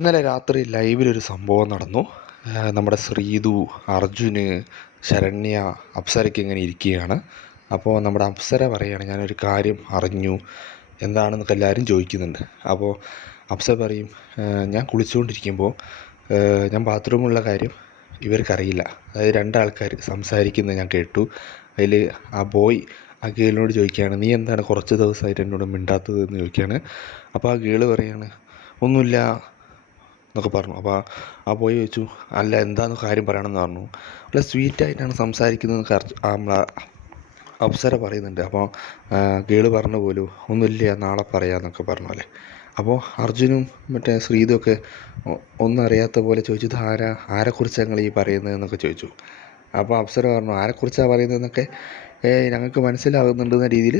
ഇന്നലെ രാത്രി ലൈവിലൊരു സംഭവം നടന്നു. നമ്മുടെ ശ്രീതു, അർജുന്, ശരണ്യ, അപ്സരയ്ക്ക് ഇങ്ങനെ ഇരിക്കുകയാണ്. അപ്പോൾ നമ്മുടെ അപ്സര പറയുകയാണ്, ഞാനൊരു കാര്യം അറിഞ്ഞു, എന്താണെന്നൊക്കെ എല്ലാവരും ചോദിക്കുന്നുണ്ട്. അപ്പോൾ അപ്സര പറയും, ഞാൻ കുളിച്ചുകൊണ്ടിരിക്കുമ്പോൾ ഞാൻ ബാത്റൂമുള്ള കാര്യം ഇവർക്കറിയില്ല. അതായത് രണ്ടാൾക്കാർ സംസാരിക്കുന്നത് ഞാൻ കേട്ടു. അതിൽ ആ ബോയ് ആ ഗേളിനോട് ചോദിക്കുകയാണ്, നീ എന്താണ് കുറച്ച് ദിവസമായിട്ട് എന്നോട് മിണ്ടാത്തത് എന്ന് ചോദിക്കുകയാണ്. അപ്പോൾ ആ ഗേള് പറയാണ്, ഒന്നുമില്ല എന്നൊക്കെ പറഞ്ഞു. അപ്പോൾ ആ ബോയ് ചോദിച്ചു, അല്ല എന്താണെന്ന് കാര്യം പറയണമെന്ന് പറഞ്ഞു. അല്ല സ്വീറ്റായിട്ടാണ് സംസാരിക്കുന്നതെന്ന് നമ്മളെ അപ്സര പറയുന്നുണ്ട്. അപ്പോൾ ഗേള് പറഞ്ഞു പോലും, ഒന്നുമില്ല നാളെ പറയാമെന്നൊക്കെ പറഞ്ഞു അല്ലേ. അപ്പോൾ അർജുനും മറ്റേ ശ്രീതുമൊക്കെ ഒന്നും അറിയാത്ത പോലെ ചോദിച്ചു, ഇത് ആരെക്കുറിച്ചാണ് നിങ്ങൾ ഈ പറയുന്നതെന്നൊക്കെ ചോദിച്ചു. അപ്പോൾ അപ്സര പറഞ്ഞു, ആരെക്കുറിച്ചാണ് പറയുന്നതെന്നൊക്കെ ഞങ്ങൾക്ക് മനസ്സിലാകുന്നുണ്ടെന്ന രീതിയിൽ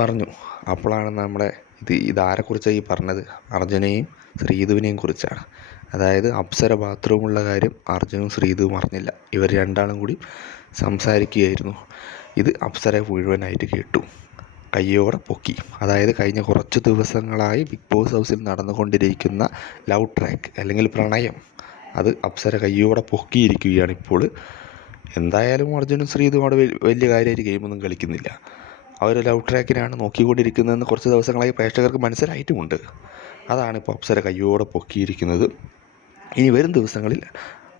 പറഞ്ഞു. അപ്പോഴാണ് നമ്മുടെ ഇതാരെക്കുറിച്ചാണ് ഈ പറഞ്ഞത്, അർജുനെയും ശ്രീതുവിനെയും കുറിച്ചാണ്. അതായത് അപ്സര ബാത്റൂമുള്ള കാര്യം അർജുനും ശ്രീതുവും അറിഞ്ഞില്ല. ഇവർ രണ്ടാളും കൂടി സംസാരിക്കുകയായിരുന്നു. ഇത് അപ്സര മുഴുവനായിട്ട് കേട്ടു, കയ്യോടെ പൊക്കി. അതായത് കഴിഞ്ഞ കുറച്ച് ദിവസങ്ങളായി ബിഗ് ബോസ് ഹൗസിൽ നടന്നുകൊണ്ടിരിക്കുന്ന ലവ് ട്രാക്ക് അല്ലെങ്കിൽ പ്രണയം, അത് അപ്സര കയ്യോടെ പൊക്കിയിരിക്കുകയാണ് ഇപ്പോൾ. എന്തായാലും അർജുനും ശ്രീതും അവിടെ വലിയ കാര്യമായിട്ട് ഗെയിമൊന്നും കളിക്കുന്നില്ല. അവർ ലവ് ട്രാക്കിനാണ് നോക്കിക്കൊണ്ടിരിക്കുന്നതെന്ന് കുറച്ച് ദിവസങ്ങളായി പ്രേക്ഷകർക്ക് മനസ്സിലായിട്ടുമുണ്ട്. അതാണ് ഇപ്പോൾ അപ്സര കയ്യോടെ പൊക്കിയിരിക്കുന്നത്. ഇനി വരും ദിവസങ്ങളിൽ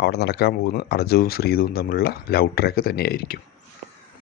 അവിടെ നടക്കാൻ പോകുന്നത് അർജുനും ശ്രീതുവും തമ്മിലുള്ള ലവ് ട്രാക്ക് തന്നെയായിരിക്കും.